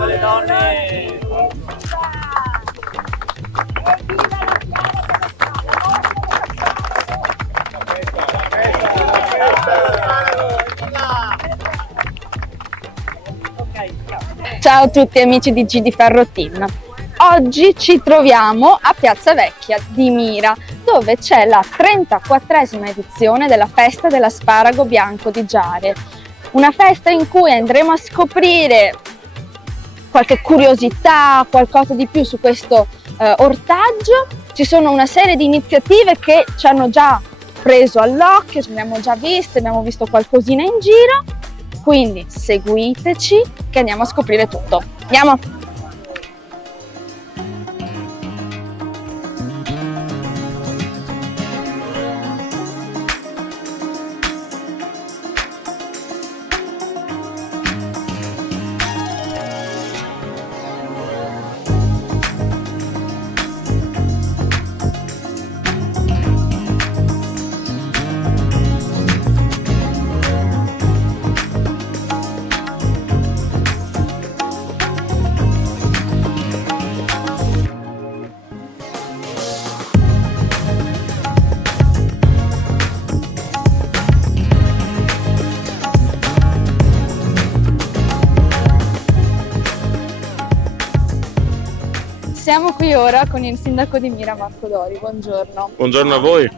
le donne! Ciao a tutti amici di G di Ferro Team. Oggi ci troviamo a Piazza Vecchia di Mira, dove c'è la 34esima edizione della Festa dell'Asparago Bianco di Giare. Una festa in cui andremo a scoprire qualche curiosità, qualcosa di più su questo ortaggio. Ci sono una serie di iniziative che ci hanno già preso all'occhio, ci abbiamo già viste, abbiamo visto qualcosina in giro, quindi seguiteci che andiamo a scoprire tutto. Andiamo! Siamo qui ora con il sindaco di Mira, Marco Dori. Buongiorno. Buongiorno a voi.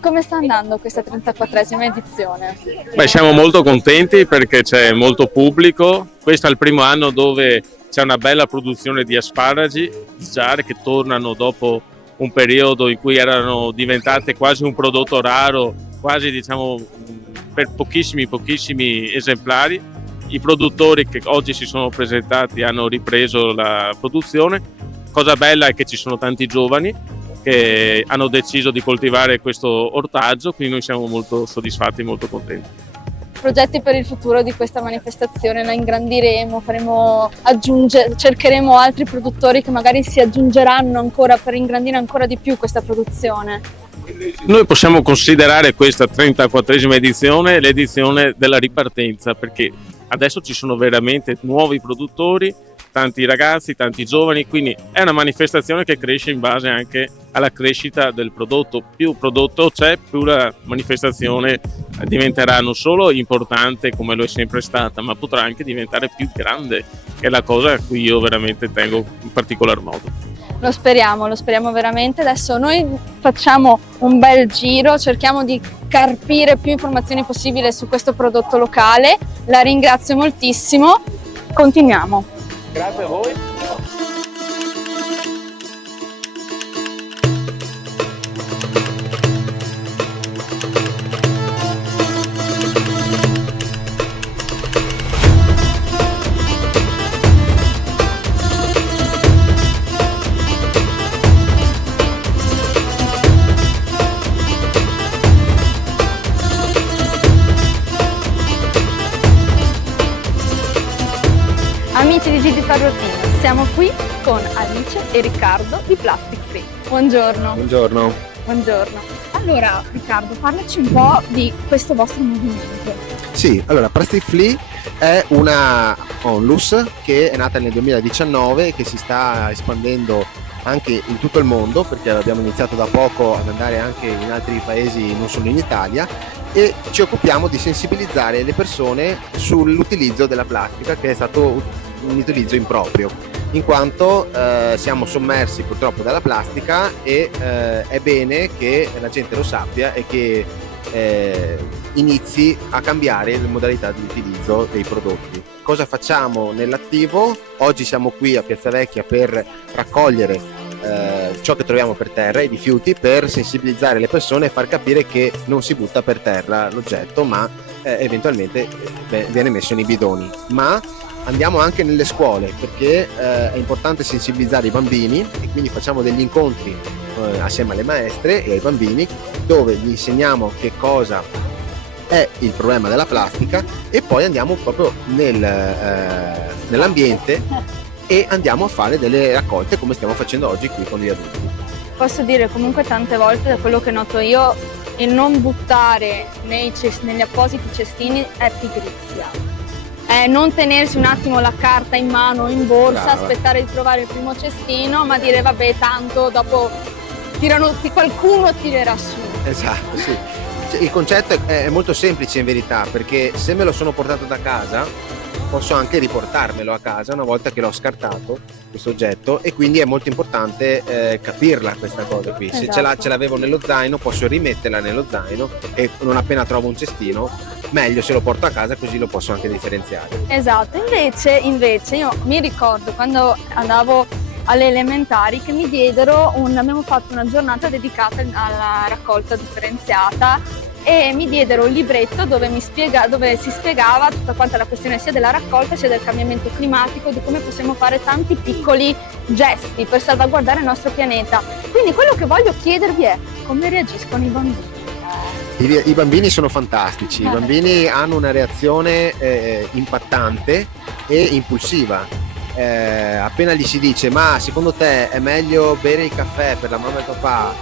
Come sta andando questa 34esima edizione? Beh, siamo molto contenti perché c'è molto pubblico. Questo è il primo anno dove c'è una bella produzione di asparagi di Giare che tornano dopo un periodo in cui erano diventate quasi un prodotto raro, quasi diciamo per pochissimi esemplari. I produttori che oggi si sono presentati hanno ripreso la produzione. Cosa bella è che ci sono tanti giovani che hanno deciso di coltivare questo ortaggio, quindi noi siamo molto soddisfatti, molto contenti. Progetti per il futuro di questa manifestazione? La ingrandiremo, cercheremo altri produttori che magari si aggiungeranno ancora per ingrandire ancora di più questa produzione. Noi possiamo considerare questa 34esima edizione l'edizione della ripartenza, perché adesso ci sono veramente nuovi produttori, tanti ragazzi, tanti giovani, quindi è una manifestazione che cresce in base anche alla crescita del prodotto. Più prodotto c'è, più la manifestazione diventerà non solo importante come lo è sempre stata, ma potrà anche diventare più grande, che è la cosa a cui io veramente tengo in particolar modo. Lo speriamo veramente. Adesso noi facciamo un bel giro, cerchiamo di carpire più informazioni possibile su questo prodotto locale. La ringrazio moltissimo, continuiamo. Grazie a voi. Amici di G di Ferro Team, siamo qui con Alice e Riccardo di Plastic Free. Buongiorno. Buongiorno. Buongiorno. Allora Riccardo, parlaci un po' di questo vostro movimento. Sì, allora Plastic Free è una onlus che è nata nel 2019 e che si sta espandendo anche in tutto il mondo, perché abbiamo iniziato da poco ad andare anche in altri paesi, non solo in Italia, e ci occupiamo di sensibilizzare le persone sull'utilizzo della plastica, che è stato un utilizzo improprio, in quanto siamo sommersi purtroppo dalla plastica e è bene che la gente lo sappia e che inizi a cambiare le modalità di utilizzo dei prodotti. Cosa facciamo nell'attivo? Oggi siamo qui a Piazza Vecchia per raccogliere ciò che troviamo per terra, i rifiuti, per sensibilizzare le persone e far capire che non si butta per terra l'oggetto, ma eventualmente viene messo nei bidoni. Ma andiamo anche nelle scuole, perché è importante sensibilizzare i bambini, e quindi facciamo degli incontri assieme alle maestre e ai bambini, dove gli insegniamo che cosa è il problema della plastica, e poi andiamo proprio nell'ambiente e andiamo a fare delle raccolte come stiamo facendo oggi qui con gli adulti. Posso dire comunque tante volte, da quello che noto io, il non buttare negli appositi cestini è pigrizia. non tenersi un attimo la carta in mano o in borsa, Brava. aspettare di trovare il primo cestino, ma dire vabbè, tanto dopo qualcuno tirerà su. Esatto, sì. Il concetto è molto semplice in verità, perché se me lo sono portato da casa, posso anche riportarmelo a casa una volta che l'ho scartato, questo oggetto, e quindi è molto importante capirla questa cosa qui. Se Esatto. ce l'avevo nello zaino, posso rimetterla nello zaino e non appena trovo un cestino, meglio se lo porto a casa, così lo posso anche differenziare. Esatto, invece io mi ricordo quando andavo alle elementari che abbiamo fatto una giornata dedicata alla raccolta differenziata e mi diedero un libretto dove si spiegava tutta quanta la questione sia della raccolta sia del cambiamento climatico, di come possiamo fare tanti piccoli gesti per salvaguardare il nostro pianeta. Quindi quello che voglio chiedervi è come reagiscono i bambini. I bambini sono fantastici, i bambini hanno una reazione impattante e impulsiva. Appena gli si dice ma secondo te è meglio bere il caffè per la mamma e papà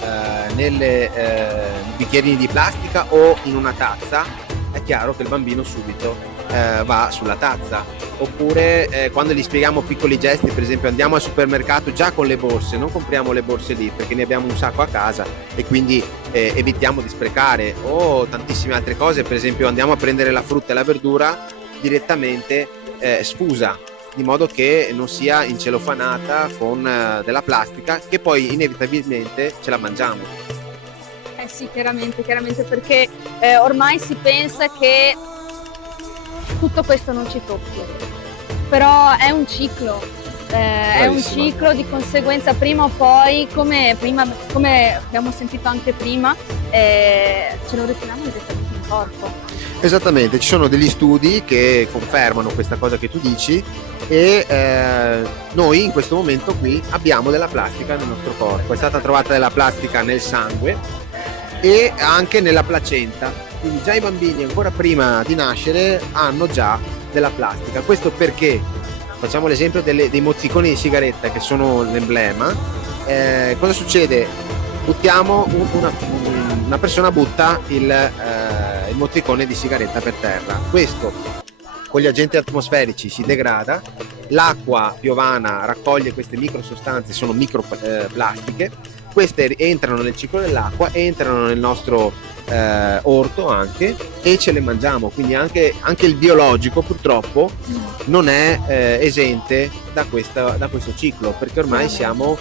nelle bicchierini di plastica o in una tazza, è chiaro che il bambino subito va sulla tazza. Oppure quando gli spieghiamo piccoli gesti, per esempio andiamo al supermercato già con le borse, non compriamo le borse lì perché ne abbiamo un sacco a casa e quindi evitiamo di sprecare, o tantissime altre cose, per esempio andiamo a prendere la frutta e la verdura direttamente sfusa, di modo che non sia incelofanata con della plastica che poi inevitabilmente ce la mangiamo. Eh sì, chiaramente, perché ormai si pensa che tutto questo non ci tocchi, però è un ciclo, di conseguenza prima o poi, come abbiamo sentito anche prima, ce lo riteniamo direttamente in corpo. Esattamente, ci sono degli studi che confermano questa cosa che tu dici e noi in questo momento qui abbiamo della plastica nel nostro corpo. È stata trovata della plastica nel sangue e anche nella placenta, quindi già i bambini ancora prima di nascere hanno già della plastica. Questo perché, facciamo l'esempio dei mozziconi di sigaretta che sono l'emblema. Cosa succede? Una persona butta il mozzicone di sigaretta per terra. Questo con gli agenti atmosferici si degrada, l'acqua piovana raccoglie queste microsostanze, sono microplastiche, queste entrano nel ciclo dell'acqua, entrano nel nostro orto anche e ce le mangiamo, quindi anche il biologico purtroppo non è esente da questo ciclo, perché ormai siamo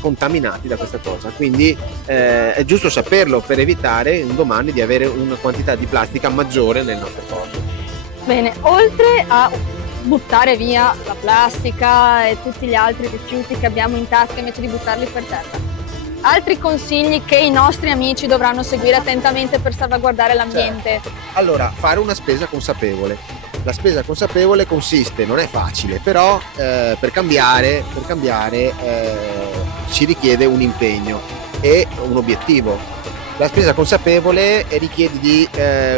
contaminati da questa cosa, quindi è giusto saperlo per evitare un domani di avere una quantità di plastica maggiore nel nostro corpo. Bene, oltre a buttare via la plastica e tutti gli altri rifiuti che abbiamo in tasca invece di buttarli per terra, altri consigli che i nostri amici dovranno seguire attentamente per salvaguardare l'ambiente? Certo. Allora, fare una spesa consapevole. La spesa consapevole consiste, non è facile, però per cambiare ci richiede un impegno e un obiettivo. La spesa consapevole richiede di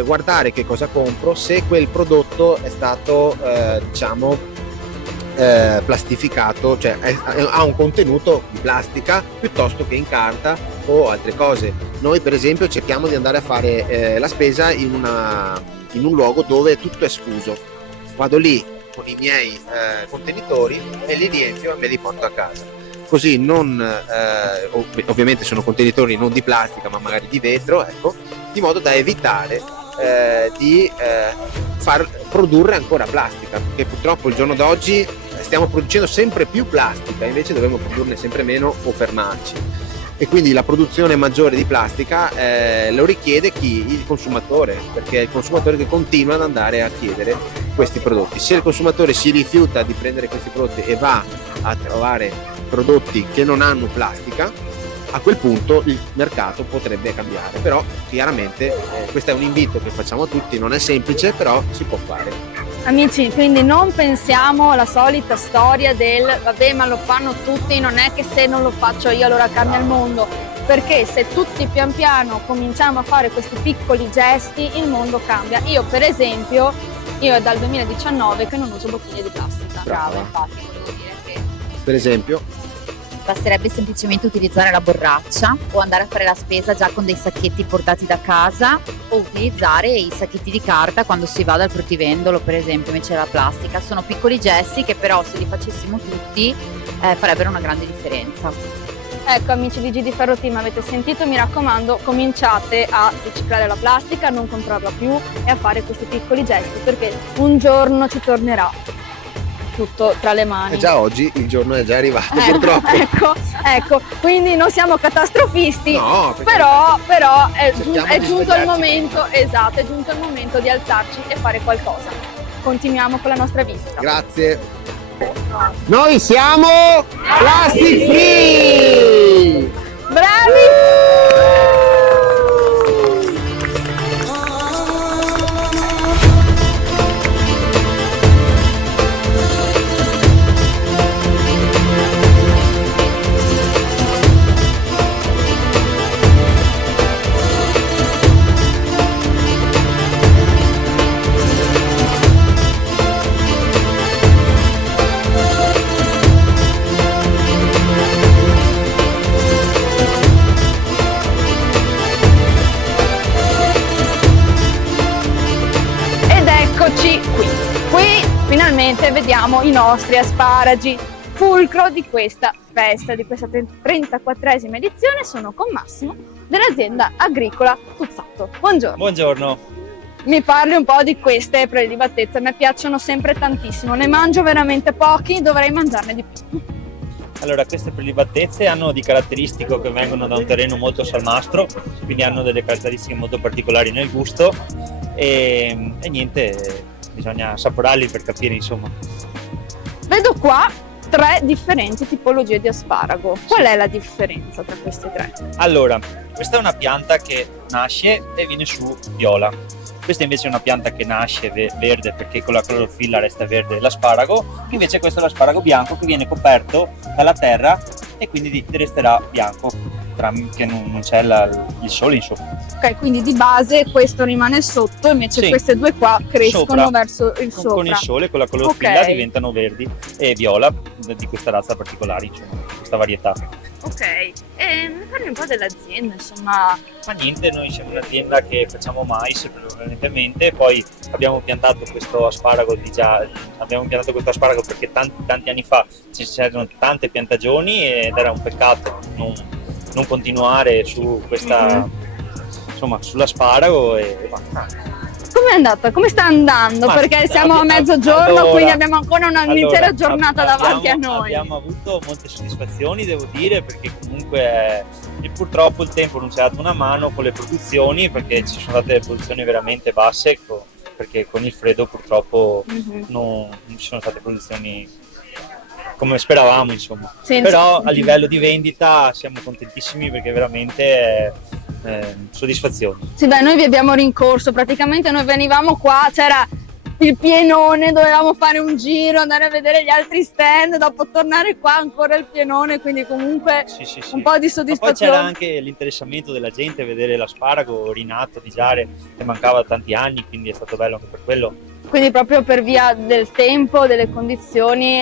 guardare che cosa compro, se quel prodotto è stato plastificato, cioè ha un contenuto di plastica piuttosto che in carta o altre cose. Noi per esempio cerchiamo di andare a fare la spesa in un luogo dove tutto è sfuso. Vado lì con i miei contenitori e li riempio e me li porto a casa. Così ovviamente sono contenitori non di plastica ma magari di vetro, ecco, di modo da evitare di far produrre ancora plastica, perché purtroppo il giorno d'oggi stiamo producendo sempre più plastica, invece dovremmo produrne sempre meno o fermarci. E quindi la produzione maggiore di plastica lo richiede chi? Il consumatore, perché è il consumatore che continua ad andare a chiedere questi prodotti. Se il consumatore si rifiuta di prendere questi prodotti e va a trovare prodotti che non hanno plastica, a quel punto il mercato potrebbe cambiare. Però chiaramente questo è un invito che facciamo a tutti, non è semplice, però si può fare. Amici, quindi non pensiamo alla solita storia del vabbè ma lo fanno tutti, non è che se non lo faccio io allora cambia il mondo, perché se tutti pian piano cominciamo a fare questi piccoli gesti il mondo cambia. Io per esempio, è dal 2019 che non uso bottiglie di plastica. Brava. Infatti volevo dire che... Per esempio? Basterebbe semplicemente utilizzare la borraccia o andare a fare la spesa già con dei sacchetti portati da casa o utilizzare i sacchetti di carta quando si va dal fruttivendolo, per esempio, invece della plastica. Sono piccoli gesti che però se li facessimo tutti farebbero una grande differenza. Ecco amici di GD Ferro Team, avete sentito? Mi raccomando, cominciate a riciclare la plastica, a non comprarla più e a fare questi piccoli gesti, perché un giorno ci tornerà tutto tra le mani. E già oggi il giorno è già arrivato, purtroppo. Ecco, quindi non siamo catastrofisti, No, però è cerchiamo di giunto il svegliarci. momento, esatto, è giunto il momento di alzarci e fare qualcosa. Continuiamo con la nostra visita. Grazie. Noi siamo Plastic Free! Bravi! Eccoci qui finalmente vediamo i nostri asparagi, fulcro di questa festa, di questa 34esima edizione. Sono con Massimo dell'azienda agricola Tuzzato. Buongiorno. Buongiorno. Mi parli un po' di queste prelibatezze, a me piacciono sempre tantissimo, ne mangio veramente pochi, dovrei mangiarne di più. Allora, queste prelibatezze hanno di caratteristico che vengono da un terreno molto salmastro, quindi hanno delle caratteristiche molto particolari nel gusto e niente, bisogna assaporarli per capire, insomma. Vedo qua 3 differenti tipologie di asparago. Qual è la differenza tra queste 3? Allora, questa è una pianta che nasce e viene su viola. Questa invece è una pianta che nasce verde perché con la clorofilla resta verde l'asparago, invece questo è l'asparago bianco che viene coperto dalla terra e quindi resterà bianco, che non c'è il sole, insomma. Ok, quindi di base questo rimane sotto, invece Sì. queste due qua crescono Sopra. verso il sopra. Con il sole, con la clorofilla Ok. diventano verdi e viola di questa razza particolare, insomma, questa varietà. Ok, e mi parli un po' dell'azienda, insomma. Ma niente, noi siamo un'azienda che facciamo mais prevalentemente, poi abbiamo piantato questo asparago perché tanti anni fa c'erano tante piantagioni ed era un peccato non continuare su questa, insomma, sull'asparago e basta. Com'è andata? Come sta andando? Ma Perché siamo a mezzogiorno, allora, quindi abbiamo ancora un'intera allora, giornata davanti a noi. Abbiamo avuto molte soddisfazioni, devo dire, perché comunque e purtroppo il tempo non ci ha dato una mano con le produzioni, perché ci sono state delle produzioni veramente basse, perché con il freddo purtroppo non ci sono state produzioni come speravamo, insomma. Sì, Però sì. a livello di vendita siamo contentissimi perché veramente soddisfazione. Sì, beh, noi vi abbiamo rincorso, praticamente noi venivamo qua, c'era il pienone, dovevamo fare un giro, andare a vedere gli altri stand, dopo tornare qua ancora il pienone, quindi comunque Sì. un po' di Ma poi soddisfazione. c'era anche l'interessamento della gente a vedere l'asparago rinato di Giare che mancava da tanti anni, quindi è stato bello anche per quello. Quindi proprio per via del tempo, delle condizioni,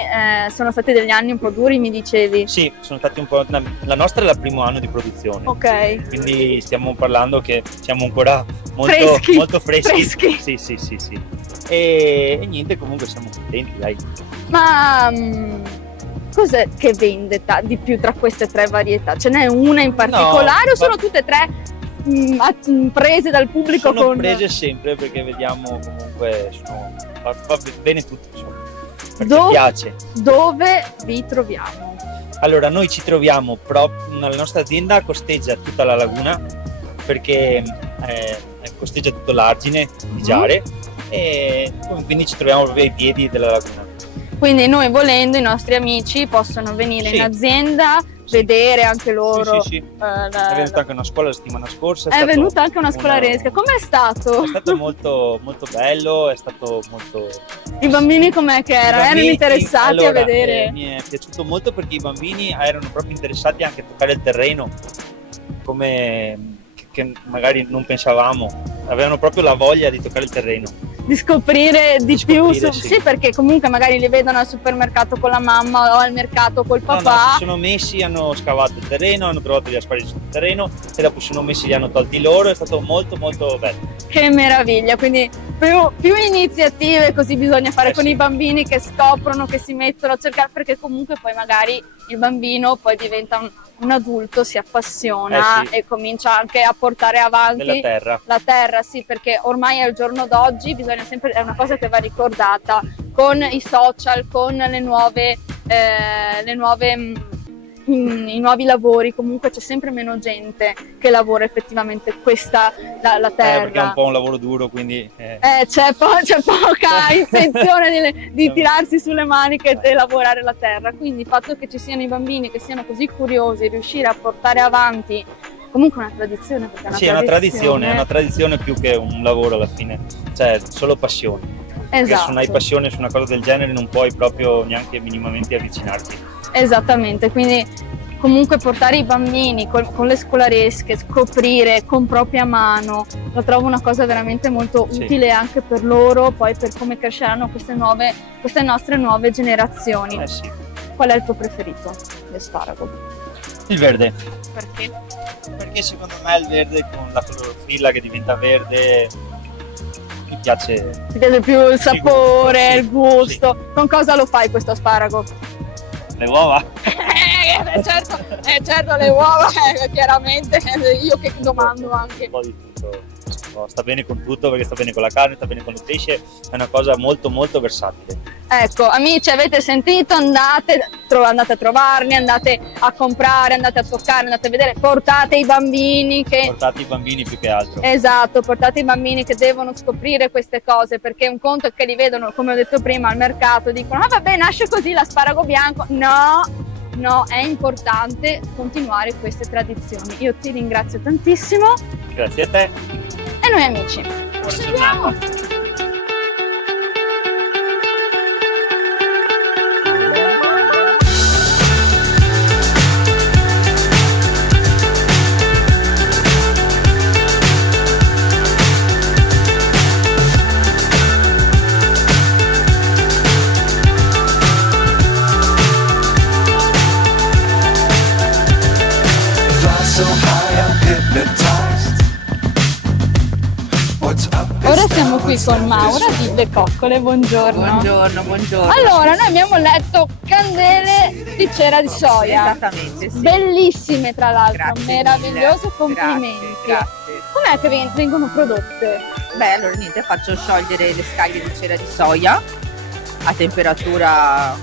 sono stati degli anni un po' duri, mi dicevi. Sì, sono stati un po'. La nostra è il primo anno di produzione. Ok. Quindi stiamo parlando che siamo ancora molto Freschi. molto freschi. Freschi. Sì. E niente, comunque siamo contenti, dai. Ma cos'è che vende di più tra queste 3 varietà? Ce n'è una in particolare o sono tutte e 3 prese dal pubblico? Sono con... prese sempre perché vediamo comunque va bene tutto, insomma, perché Dove- piace. Dove vi troviamo? Allora, noi ci troviamo proprio, la nostra azienda costeggia tutta la laguna perché costeggia tutto l'argine di Giare e quindi ci troviamo proprio ai piedi della laguna. Quindi noi volendo i nostri amici possono venire Sì. in azienda, vedere anche loro. Sì. È venuta anche una scuola la settimana scorsa. È venuta anche una scuola resca. Com'è stato? È stato molto, molto bello, è stato molto... I bambini com'è che erano? I bambini- Erano interessati allora, a vedere? Mi è piaciuto molto perché i bambini erano proprio interessati anche a toccare il terreno, come che magari non pensavamo. Avevano proprio la voglia di toccare il terreno. di scoprire di più scoprire, su... sì. Sì, perché comunque magari li vedono al supermercato con la mamma o al mercato col No, papà. si sono messi, hanno scavato il terreno, hanno trovato gli asparagi sul terreno e dopo si sono messi, li hanno tolti loro, è stato molto molto bello. Che meraviglia, quindi più iniziative così bisogna fare con sì. i bambini che scoprono, che si mettono a cercare, perché comunque poi magari il bambino poi diventa un adulto, si appassiona Sì. e comincia anche a portare avanti Nella terra. la terra, sì, perché ormai al giorno d'oggi bisogna sempre, è una cosa che va ricordata, con i social, con le nuove i nuovi lavori, comunque c'è sempre meno gente che lavora effettivamente la terra. Perché è un po' un lavoro duro, quindi... C'è poca intenzione di tirarsi sulle maniche e lavorare la terra, quindi il fatto che ci siano i bambini che siano così curiosi, riuscire a portare avanti comunque una tradizione, perché Sì, è una tradizione più che un lavoro alla fine, cioè solo passione. Perché se non hai Esatto, passione su una cosa del genere non puoi proprio neanche minimamente avvicinarti. esattamente, quindi comunque portare i bambini con le scolaresche, scoprire con propria mano, lo trovo una cosa veramente molto Sì. utile anche per loro, poi per come cresceranno queste nostre nuove generazioni. Sì. Qual è il tuo preferito di asparago? Il verde. Perché? Perché secondo me il verde con la clorofilla che diventa verde mi piace. Ti piace più il sapore, sì, il gusto? Con cosa lo fai questo asparago? Le uova? certo, le uova, chiaramente, io che domando anche. Un po' di tutto. No, sta bene con tutto perché sta bene con la carne, sta bene con il pesce, è una cosa molto molto versatile. Ecco, amici, avete sentito? Andate a trovarli, andate a comprare, andate a toccare, andate a vedere, portate i bambini che... Portate i bambini più che altro. Esatto, portate i bambini che devono scoprire queste cose, perché un conto è che li vedono, come ho detto prima, al mercato, dicono ah vabbè, nasce così l'asparago bianco. No, è importante continuare queste tradizioni. Io ti ringrazio tantissimo Grazie a te, e noi amici. buona Ci vediamo. giornata. So high I'm hypnotized. What's up? Ora siamo qui con Maura di Le Coccole, buongiorno. Buongiorno. Allora, noi abbiamo letto candele di cera di soia. Esattamente, sì. Bellissime tra l'altro, Grazie meravigliose, mille. complimenti. Grazie. Com'è che vengono prodotte? Beh, allora niente, faccio sciogliere le scaglie di cera di soia a temperatura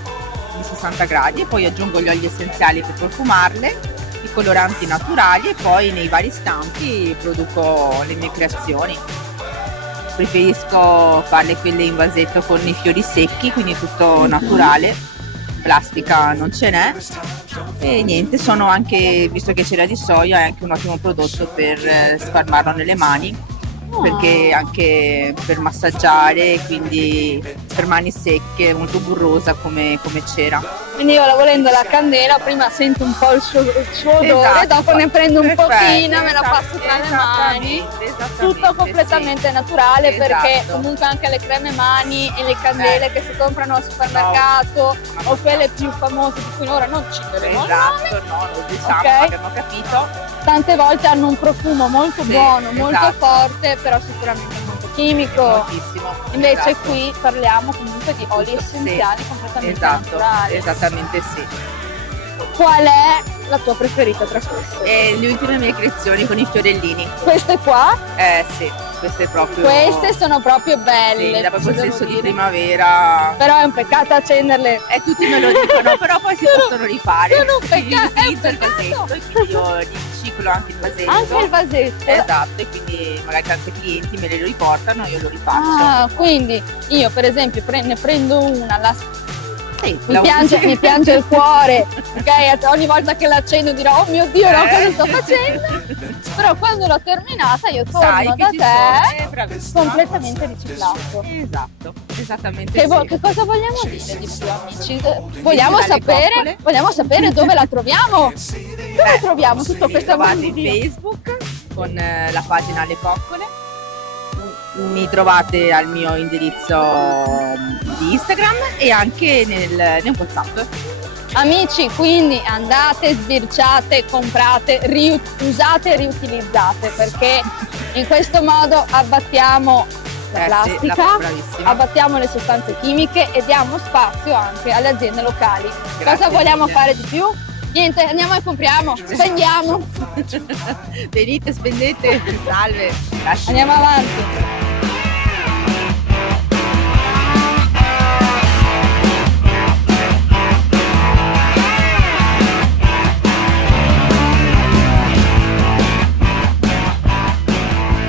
di 60 gradi e poi aggiungo gli oli essenziali per profumarle, i coloranti naturali e poi nei vari stampi produco le mie creazioni. Preferisco farle quelle in vasetto con i fiori secchi, quindi tutto naturale, plastica non ce n'è. E niente, sono anche, visto che c'era di soia, è anche un ottimo prodotto per spalmarlo nelle mani, perché anche per massaggiare, quindi per mani secche, molto burrosa come cera. Quindi io volendo la candela, prima sento un po' il suo odore, Esatto. dopo ne prendo un Perfetto, pochino, me la passo tra le mani. Tutto completamente naturale, perché Esatto. comunque anche le creme mani e le candele che si comprano al supermercato o quelle più famose di cui ora non citeremo il nome, Esatto, no, lo diciamo, Ok. abbiamo capito. tante volte hanno un profumo molto Sì, buono, molto esatto. forte, però sicuramente molto chimico. Moltissimo. Invece Esatto. qui parliamo comunque di oli Sì. essenziali completamente Esatto, naturali. esattamente sì. Qual è la tua preferita tra queste? E le ultime mie creazioni con i fiorellini. Queste qua? Sì, queste proprio. Queste sono proprio belle. Sì, dà proprio il ci devo senso di dire. primavera. Però è un peccato accenderle. Tutti me lo dicono, però poi si possono rifare. sono un Quindi peccato, è un utilizzo il peccato. vasetto e quindi io li riciclo anche il vasetto. Anche il vasetto. Esatto, e quindi magari tanti clienti me le riportano e io lo rifaccio. Ah, quindi io per esempio ne prendo una, Sì, mi piange il cuore, ok? Ogni volta che l'accendo dirò oh mio Dio, no, cosa sto facendo? Però quando l'ho terminata io Sai torno che da ci te sono, bravissima. completamente riciclato. Esatto, esattamente Che cosa vogliamo dire di più, amici? Vogliamo dalle coccole. sapere dove la troviamo? Dove troviamo tutto questo trovate mondo in di Dio? Facebook con la pagina Le Coccole Mi trovate al mio indirizzo di Instagram e anche nel WhatsApp. Amici, quindi andate, sbirciate, comprate, usate e riutilizzate, perché in questo modo abbattiamo la plastica, bravissima. abbattiamo le sostanze chimiche e diamo spazio anche alle aziende locali. Grazie Cosa vogliamo mille. fare di più? Niente, andiamo e compriamo, spendiamo, Venite, spendete, salve. Grazie. andiamo avanti.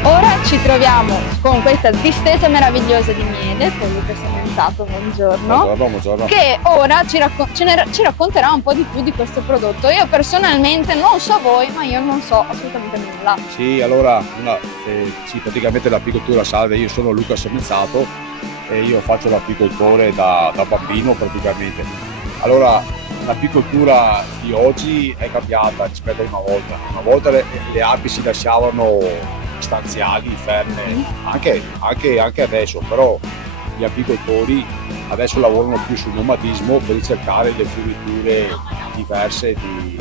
Ora ci troviamo con questa distesa meravigliosa di miele con Luca Semenzato, buongiorno, Buongiorno. che ora ci racconterà un po' di più di questo prodotto. Io personalmente non so voi, ma io non so assolutamente nulla. Sì, allora, sì, praticamente l'apicoltura, salve, io sono Luca Semenzato e io faccio l'apicoltore da bambino praticamente. Allora, l'apicoltura di oggi è cambiata rispetto a una volta. Una volta le api si lasciavano stanziali, ferme, anche adesso, però gli apicoltori adesso lavorano più sul nomadismo per ricercare le fioriture diverse di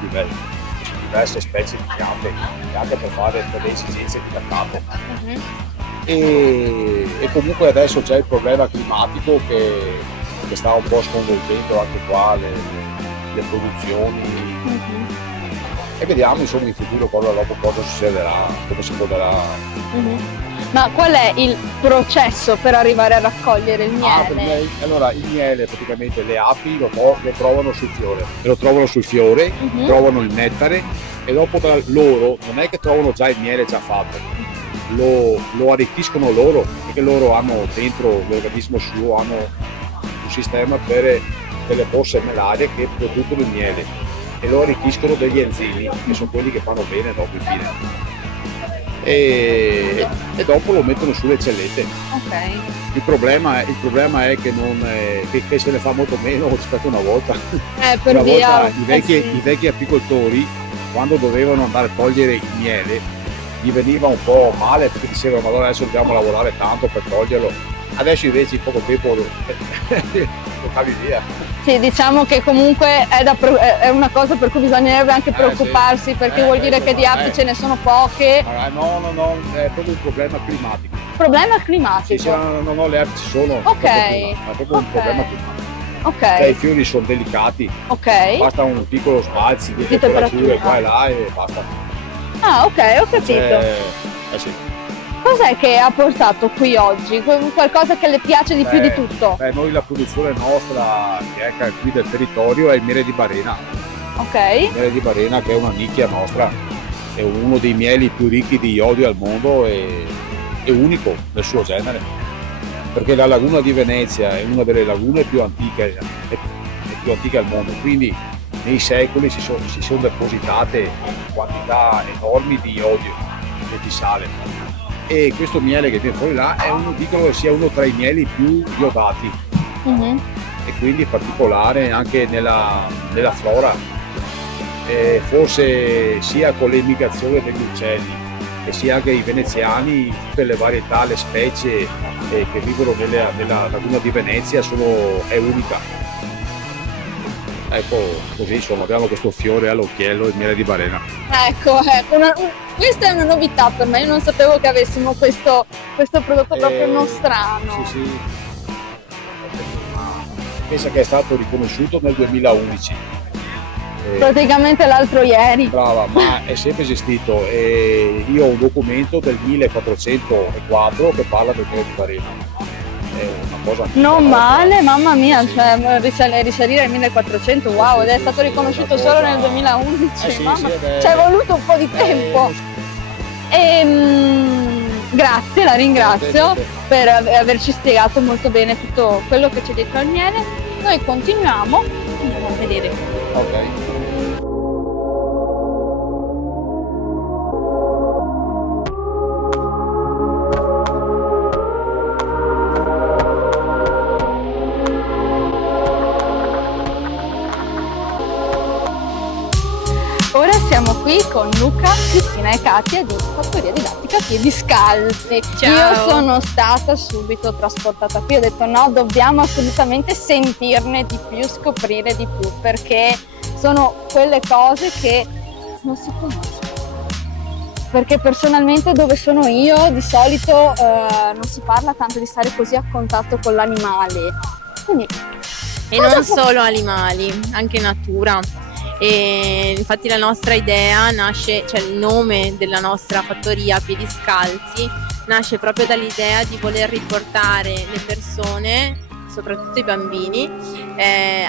diverse specie di piante e anche per fare delle esigenze di mercato. E comunque adesso c'è il problema climatico che sta un po' sconvolgendo anche qua le produzioni. E vediamo insomma in futuro cosa succederà, come si potrà. Ma qual è il processo per arrivare a raccogliere il miele? Allora il miele praticamente le api lo trovano sul fiore, lo trovano sul fiore, trovano il nettare e dopo tra loro non è che trovano già il miele già fatto, lo arricchiscono loro, perché loro hanno dentro l'organismo suo, hanno un sistema per delle borse malarie che producono il miele e lo arricchiscono degli enzimi che sono quelli che fanno bene dopo infine e dopo lo mettono sulle cellette. Ok. Il problema è che se ne fa molto meno rispetto a una volta. Per Una via. volta i vecchi apicoltori, quando dovevano andare a togliere il miele, gli veniva un po' male perché dicevano allora adesso dobbiamo lavorare tanto per toglierlo. Adesso invece in poco tempo lo cavi via. Sì, diciamo che comunque è una cosa per cui bisognerebbe anche preoccuparsi, perché vuol dire che di api ce ne sono poche. No, è proprio un problema climatico. Problema Sì, climatico. no, le api ci sono. Ok. È proprio un problema climatico. Ok. Cioè, i fiori sono delicati, Ok. basta un piccolo sbalzi di temperatura. temperature qua e là e basta. Ah, ok, ho capito. Sì. Cos'è che ha portato qui oggi? Qualcosa che le piace di più di tutto? Noi la produzione nostra che è qui del territorio è il miele di Barena. Ok. Il miele di Barena che è una nicchia nostra, è uno dei mieli più ricchi di iodio al mondo e unico nel suo genere. Perché la laguna di Venezia è una delle lagune più antiche al mondo, quindi nei secoli si sono depositate quantità enormi di iodio e di sale. E questo miele che viene fuori là dicono che sia uno tra i mieli più iodati e quindi particolare anche nella flora, forse sia con le migrazioni degli uccelli e sia anche i veneziani, tutte le varietà, le specie che vivono nella laguna di Venezia è unica. Ecco, così insomma abbiamo questo fiore all'occhiello, il miele di Barena. Ecco, questa è una novità per me, io non sapevo che avessimo questo prodotto proprio nostrano. Sì. Pensa che è stato riconosciuto nel 2011. Praticamente l'altro ieri. Brava, ma è sempre esistito e io ho un documento del 1404 che parla del miele di Barena. È una cosa Non male, mamma mia, cioè risalire al 1400, wow, ed è stato riconosciuto solo nel 2011, mamma, ci è voluto un po' di tempo. Grazie, la ringrazio per averci spiegato molto bene tutto quello che c'è dietro al miele. Noi continuiamo, andiamo a vedere. Ok. Ora siamo qui con Luca, Cristina e Katia di Fattoria Didattica Piedi Scalzi. Ciao. Io sono stata subito trasportata qui, ho detto no, dobbiamo assolutamente sentirne di più, scoprire di più, perché sono quelle cose che non si conoscono. Perché personalmente dove sono io di solito non si parla tanto di stare così a contatto con l'animale. Quindi, E non solo animali, anche natura. E infatti la nostra idea nasce, cioè il nome della nostra fattoria Piedi Scalzi nasce proprio dall'idea di voler riportare le persone, soprattutto i bambini,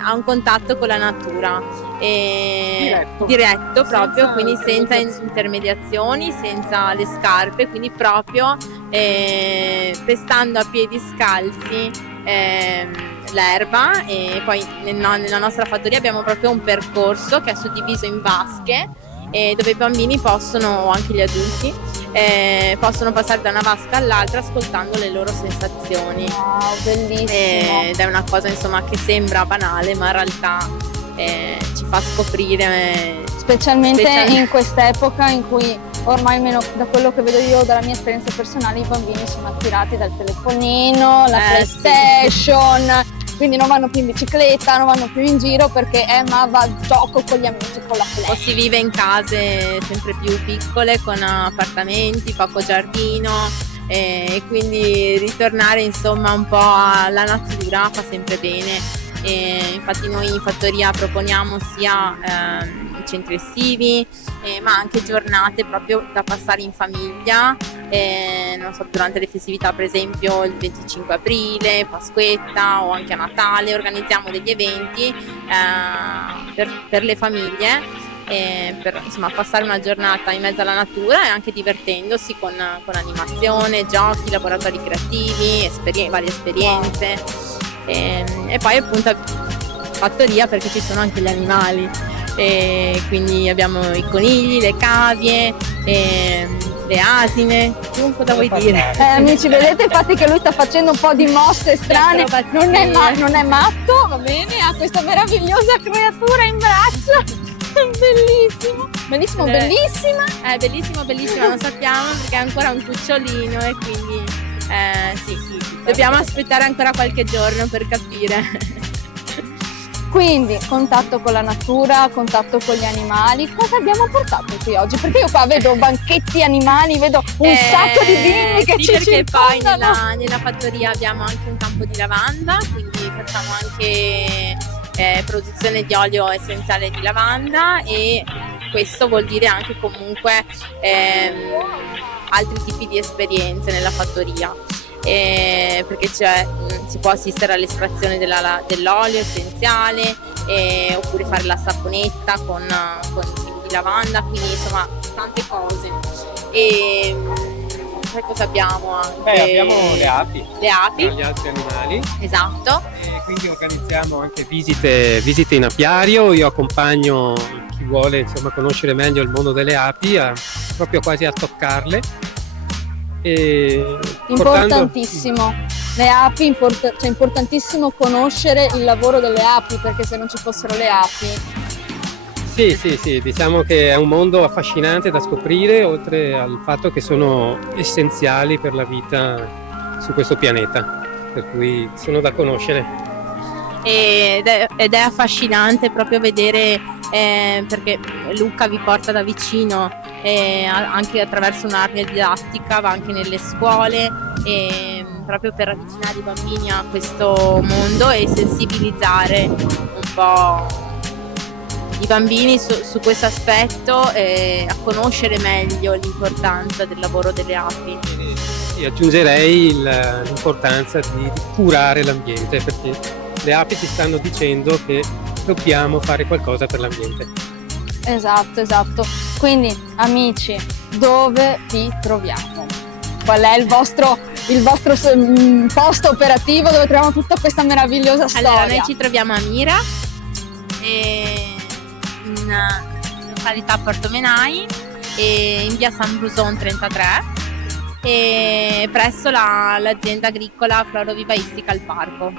a un contatto con la natura. Diretto proprio, quindi senza intermediazioni, senza le scarpe, quindi proprio pestando a piedi scalzi l'erba. E poi nella nostra fattoria abbiamo proprio un percorso che è suddiviso in vasche, dove i bambini possono, o anche gli adulti, possono passare da una vasca all'altra ascoltando le loro sensazioni. wow, bellissimo. Ed è una cosa insomma che sembra banale, ma in realtà ci fa scoprire Specialmente in quest'epoca in cui ormai, almeno da quello che vedo io, dalla mia esperienza personale, i bambini sono attirati dal telefonino, la PlayStation, quindi non vanno più in bicicletta, non vanno più in giro perché ma gioco con gli amici con la o PlayStation. si vive in case sempre più piccole con appartamenti, poco giardino, e quindi ritornare insomma un po' alla natura fa sempre bene. E infatti noi in fattoria proponiamo sia centri estivi, ma anche giornate proprio da passare in famiglia, non so, durante le festività, per esempio il 25 aprile, Pasquetta o anche a Natale organizziamo degli eventi per le famiglie, per insomma passare una giornata in mezzo alla natura e anche divertendosi con animazione, giochi, laboratori creativi, varie esperienze. E poi appunto fattoria perché ci sono anche gli animali, e quindi abbiamo i conigli, le cavie, le asine. Tu cosa vuoi dire? Amici, vedete infatti che lui sta facendo un po' di mosse strane, non è matto, va bene, ha questa meravigliosa creatura in braccio. Bellissima. È bellissima, non sappiamo perché è ancora un cucciolino e quindi sì, dobbiamo aspettare ancora qualche giorno per capire. Quindi contatto con la natura, contatto con gli animali. Cosa abbiamo portato qui oggi? Perché io qua vedo banchetti animali, vedo un sacco di bimbi che sì, ci perché poi circondano. nella fattoria abbiamo anche un campo di lavanda, quindi facciamo anche produzione di olio essenziale di lavanda, e questo vuol dire anche comunque altri tipi di esperienze nella fattoria. Perché si può assistere all'estrazione dell'olio essenziale, oppure fare la saponetta con i semi di lavanda, quindi insomma tante cose. E poi cosa abbiamo anche? Abbiamo le api. Le api. Tra gli altri animali. Esatto. E quindi organizziamo anche visite in apiario. Io accompagno chi vuole insomma conoscere meglio il mondo delle api, proprio quasi a toccarle. Importantissimo. Le api, cioè importantissimo conoscere il lavoro delle api, perché se non ci fossero le api. Sì, diciamo che è un mondo affascinante da scoprire, oltre al fatto che sono essenziali per la vita su questo pianeta, per cui sono da conoscere. Ed è affascinante proprio vedere, perché Luca vi porta da vicino, anche attraverso un'area didattica, va anche nelle scuole, proprio per avvicinare i bambini a questo mondo e sensibilizzare un po' i bambini su questo aspetto, a conoscere meglio l'importanza del lavoro delle api. E aggiungerei l'importanza di curare l'ambiente, perché le api ci stanno dicendo che dobbiamo fare qualcosa per l'ambiente. Esatto. Quindi, amici, dove vi troviamo? Qual è il vostro posto operativo dove troviamo tutta questa meravigliosa storia? Allora, noi ci troviamo a Mira, in località Porto Menai, in via San Bruson 33, e presso l'azienda agricola florovivaistica al parco.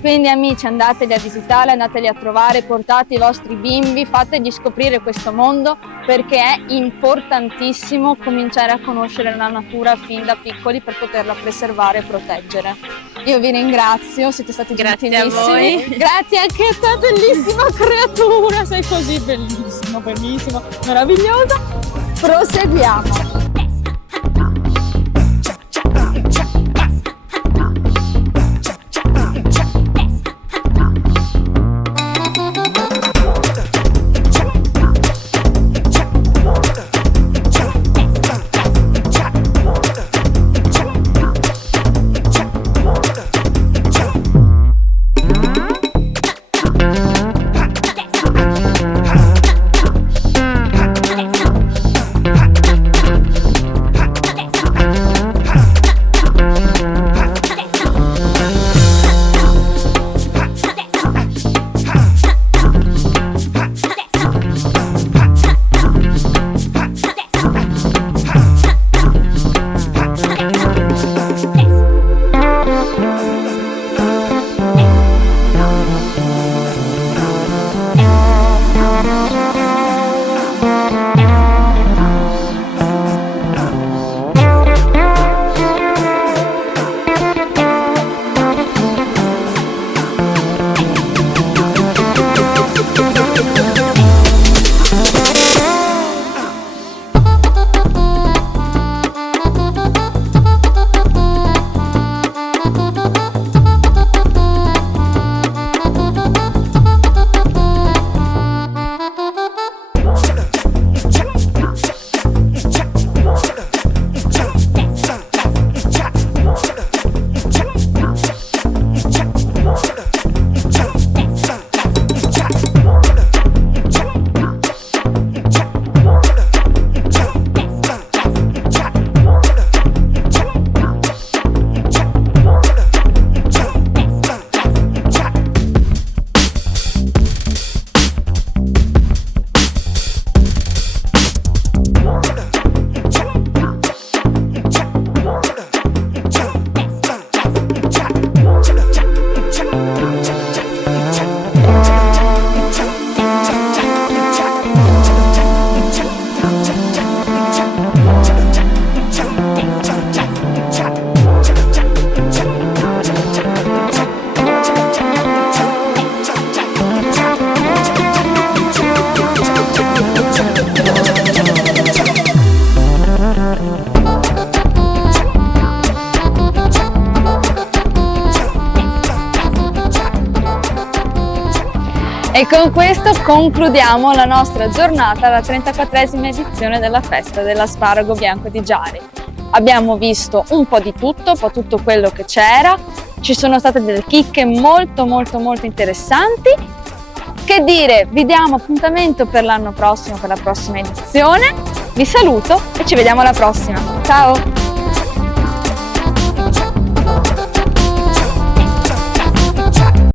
Quindi amici, andateli a visitare, andateli a trovare, portate i vostri bimbi, fategli scoprire questo mondo, perché è importantissimo cominciare a conoscere la natura fin da piccoli per poterla preservare e proteggere. Io vi ringrazio, siete stati gentilissimi. Grazie a voi. Grazie anche a te, bellissima creatura, sei così bellissimo, bellissimo, meravigliosa. Proseguiamo. E con questo concludiamo la nostra giornata, la 34esima edizione della festa dell'asparago bianco di Giari. Abbiamo visto un po' di tutto, un po' tutto quello che c'era, ci sono state delle chicche molto interessanti. Che dire, vi diamo appuntamento per l'anno prossimo, per la prossima edizione. Vi saluto e ci vediamo alla prossima. Ciao!